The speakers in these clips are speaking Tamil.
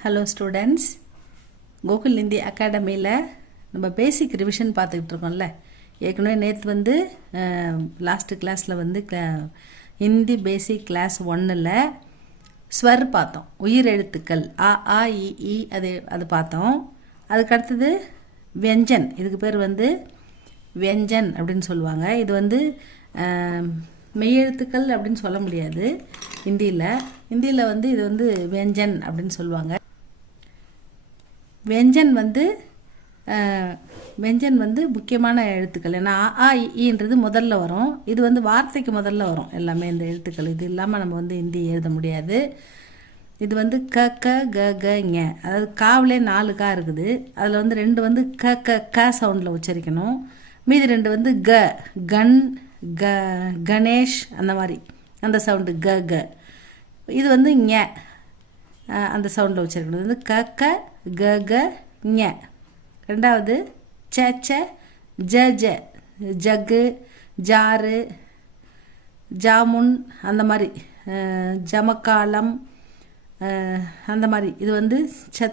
ஹலோ ஸ்டூடெண்ட்ஸ், கோகுல் இந்தி அகாடமியில் நம்ம பேசிக் ரிவிஷன் பார்த்துக்கிட்டு இருக்கோம்ல. ஏற்கனவே நேற்று லாஸ்ட்டு கிளாஸில் ஹிந்தி பேசிக் கிளாஸ் 1ல் ஸ்வர் பார்த்தோம். உயிர் எழுத்துக்கள் அ ஆ இ ஈ அது பார்த்தோம். அதுக்கடுத்தது வியஞ்சன். இதுக்கு பேர் வியஞ்சன் அப்படின்னு சொல்லுவாங்க. இது மெய்யெழுத்துக்கள் அப்படின்னு சொல்ல முடியாது ஹிந்தியில். இது வியஞ்சன் அப்படின்னு சொல்லுவாங்க. வெஞ்சன் முக்கியமான எழுத்துக்கள். ஏன்னா ஆ இன்றது முதல்ல வரும். இது வார்த்தைக்கு முதல்ல வரும் எல்லாமே இந்த எழுத்துக்கள். இது இல்லாமல் நம்ம ஹிந்தி எழுத முடியாது. இது க க க க ஞ, அதாவது காவிலே 4 கா இருக்குது. அதில் 2 க க க சவுண்டில் உச்சரிக்கணும். மீதி 2 க கண் க கணேஷ் அந்த மாதிரி அந்த சவுண்டு க க. இது ஞ அந்த சவுண்டில் உச்சரிக்கணும். இது க க க க ஞ. ரெண்டாவது ச ச ஜ ஜ, ஜக்கு ஜாரு ஜாமுன் அந்த மாதிரி, ஜமக்காலம் அந்த மாதிரி. இது ச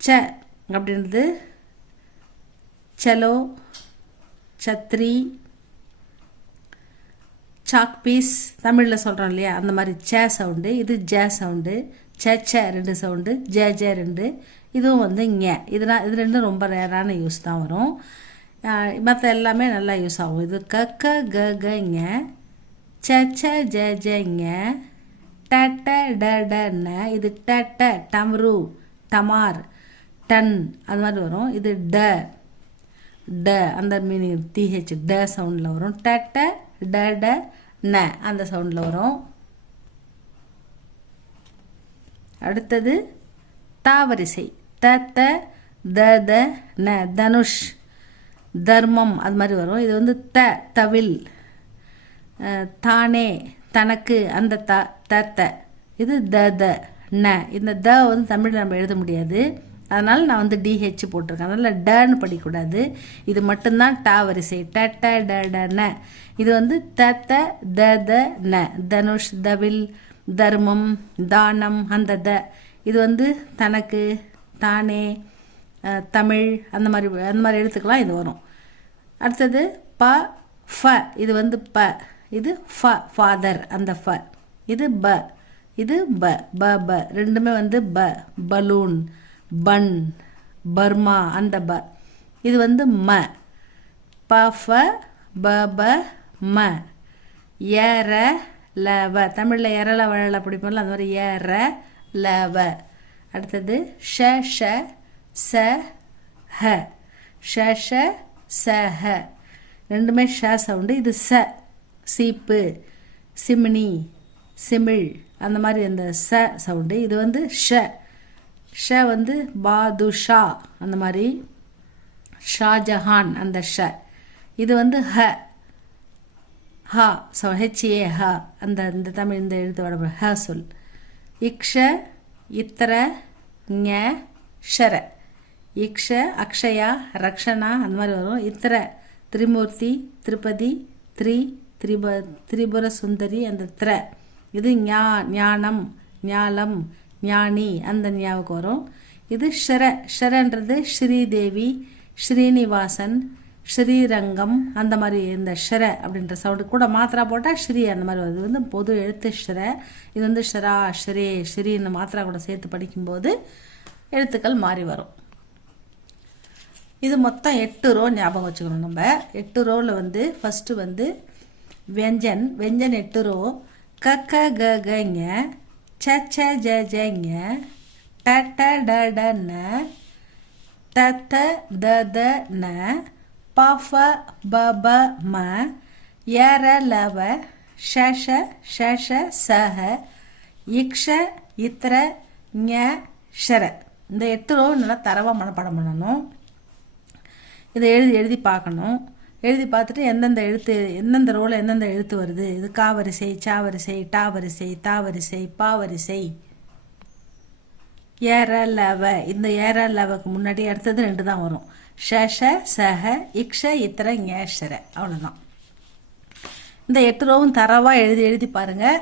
ச அப்படின்றது சலோ, சத்ரி, சாக் பீஸ் தமிழில் சொல்கிறோம் இல்லையா, அந்த மாதிரி ச சவுண்டு. இது ஜ சவுண்டு. ச ச 2 சவுண்டு, ஜ ஜ 2. இதுவும் ஞ. இது 2 ரொம்ப ரேரான யூஸ் தான் வரும். மற்ற எல்லாமே நல்லா யூஸ் ஆகும். இது க க க க ஞ, ச ச ஜ ஜ ஞ, ட ட ட ட ந. இது ட ட டம்ரு, டமார், டன் அது மாதிரி வரும். இது ட ட அந்த மீனிங் டிஹெச் ட சவுண்டில் வரும். ட ட ட ட ந அந்த சவுண்டில் வரும். அடுத்தது தாவரிசை. த த த த ந, தனுஷ், தர்மம் அது மாதிரி வரும். இது த தவில், தானே தனக்கு அந்த த த த. இது த த ந. இந்த த தமிழில் நம்ம எழுத முடியாது. அதனால் நான் டிஹெச் போட்டிருக்கேன். அதனால் டன்னு படிக்கக்கூடாது. இது மட்டும்தான் டா வரிசை. ட ட ட ட ந. இது த த த த ந, தனுஷ், தவில், தர்மம், தானம் அந்த த. இது தனக்கு, தானே, தமிழ் அந்த மாதிரி எழுத்துக்கெல்லாம் இது வரும். அடுத்தது ப ஃப. இது ப. இது ஃப ஃபாதர் அந்த ஃப. இது ப. இது ப ப ப. ரெண்டுமே ப. பலூன், பன், பர்மா அந்த ப. இது ம. ப ஃப ப ப ம. ஏற லவ. தமிழில் எரல வழல பிடிப்போம்ல, அந்த மாதிரி ஏற லவ. அடுத்தது ஷ ஷ ச ஹ. ஷ ஷ ச ஹ. ரெண்டுமே ஷ சவுண்டு. இது ச சீப்பு, சிமினி, சிமிழ் அந்த மாதிரி அந்த ச சவுண்டு. இது ஷ. ஷ பாதுஷா அந்த மாதிரி, ஷாஜஹான் அந்த ஷ. இது ஹ ஹா ஹெச்ஏ ஹ இந்த தமிழ் இந்த எழுத்து ஹ சொல். இக்ஷ இத்திர ஞ ஷர. இக்ஷ அக்ஷயா, ரக்ஷனா அந்த மாதிரி வரும். இத்திர திரிமூர்த்தி, திருப்பதி, திரிபுர சுந்தரி அந்த திர. இது ஞானம், ஞாலம், ஞானி அந்த ஞாபகம் வரும். இது ஷர. ஷரன்றது ஸ்ரீதேவி, ஸ்ரீனிவாசன், ஸ்ரீரங்கம் அந்த மாதிரி. இந்த ஷர அப்படின்ற சவுண்டு கூட மாத்திரா போட்டால் ஸ்ரீ அந்த மாதிரி வருது. இது பொது எழுத்து ஷர. இது ஷரா, ஷரே, ஸ்ரீன்னு மாத்திரா கூட சேர்த்து படிக்கும்போது எழுத்துக்கள் மாறி வரும். இது மொத்தம் 8 ரோ ஞாபகம் வச்சுக்கணும். நம்ம 8 ரோவில் ஃபஸ்ட்டு வெஞ்சன். வெஞ்சன் 8 ரோ. க க க க ஞ, ச ச ஜ ஜ ஞ, ட ட ட ட ந, த த த த ந, ப ஃப ப ப ம, ஏற லவ, ஷ ஷ ஷ ஷ ச ஹ, இக்ஷ இத்திர ஞ ஷர. இந்த 8 ரோ நல்லா தரவாக மனப்பாடம் பண்ணணும். இதை எழுதி பார்க்கணும். எழுதி பார்த்துட்டு எந்தெந்த ரோவில் எந்தெந்த எழுத்து வருது. இது கா வரிசை, சா வரிசை, டா வரிசை, தா வரிசை, பா வரிசை. ஏற லவ. இந்த ஏற லவக்கு முன்னாடி அடுத்தது 2 தான் வரும். ஷ ஷ சஹ, இக்ஷ இத்திர ஞ ஷர. அவ்வளோதான். இந்த 8 ரோவும் தரவாக எழுதி பாருங்கள்.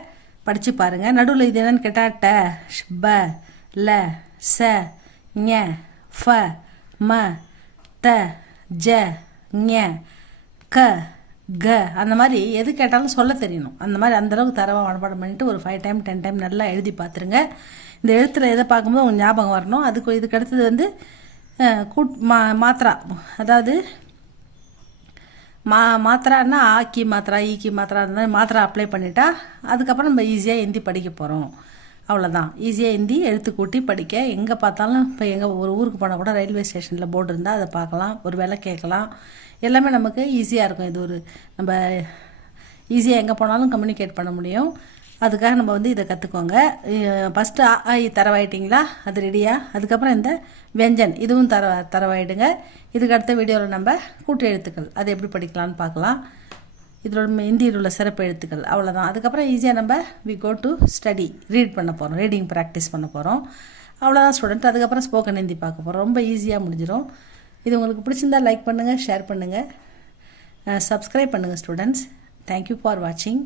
படித்து பாருங்கள். நடுவில் இது என்னென்னு கேட்டால் ட, ப, ல, ச, ஞ, ஃப, ம, த, ஜ, ஞ, க, க அந்த மாதிரி எது கேட்டாலும் சொல்ல தெரியணும். அந்த மாதிரி அந்தளவுக்கு தரவாக மனப்பாடம் பண்ணிட்டு ஒரு 5 டைம் 10 டைம் நல்லா எழுதி பார்த்துருங்க. இந்த எழுத்தில் எதை பார்க்கும்போது உங்களுக்கு ஞாபகம் வரணும். இதுக்கு அடுத்தது வந்து மாத்திரா, அதாவது மாத்திரான்னா ஆக்கி மாத்திரா, ஈக்கி மாத்திரா, அந்த மாதிரி மாத்திரா அப்ளை பண்ணிட்டா அதுக்கப்புறம் நம்ம ஈஸியாக ஹிந்தி படிக்க போகிறோம். அவ்வளோதான். ஈஸியாக ஹிந்தி எழுத்து கூட்டி படிக்க எங்கே பார்த்தாலும் இப்போ ஒரு ஊருக்கு போனால் கூட ரயில்வே ஸ்டேஷனில் போர்டு இருந்தால் அதை பார்க்கலாம், ஒரு வேலை கேட்கலாம். எல்லாமே நமக்கு ஈஸியாக இருக்கும். இது ஒரு நம்ம ஈஸியாக எங்கே போனாலும் கம்யூனிகேட் பண்ண முடியும். அதுக்காக நம்ம வந்து இதை கற்றுக்கோங்க. ஃபஸ்ட்டு ஆ இ தரவாயிட்டிங்களா, அது ரெடியாக. அதுக்கப்புறம் இந்த வெஞ்சன் இதுவும் தரவாயிடுங்க. இதுக்கு அடுத்த வீடியோவில் நம்ம கூட்டு எழுத்துக்கள் அது எப்படி படிக்கலான்னு பார்க்கலாம். இதோட ஹிந்தியில் உள்ள சிறப்பு எழுத்துக்கள் அவ்வளோதான். அதுக்கப்புறம் ஈஸியாக நம்ம we go to study, read பண்ண போகிறோம், ரீடிங் ப்ராக்டிஸ் பண்ண போகிறோம். அவ்வளோதான் ஸ்டூடெண்ட். அதுக்கப்புறம் ஸ்போக்கன் ஹிந்தி பார்க்க போகிறோம். ரொம்ப ஈஸியாக முடிஞ்சிடும். இது உங்களுக்கு பிடிச்சிருந்தால் லைக் பண்ணுங்கள், ஷேர் பண்ணுங்கள், சப்ஸ்கிரைப் பண்ணுங்கள் ஸ்டூடெண்ட்ஸ். தேங்க்யூ ஃபார் வாட்சிங்.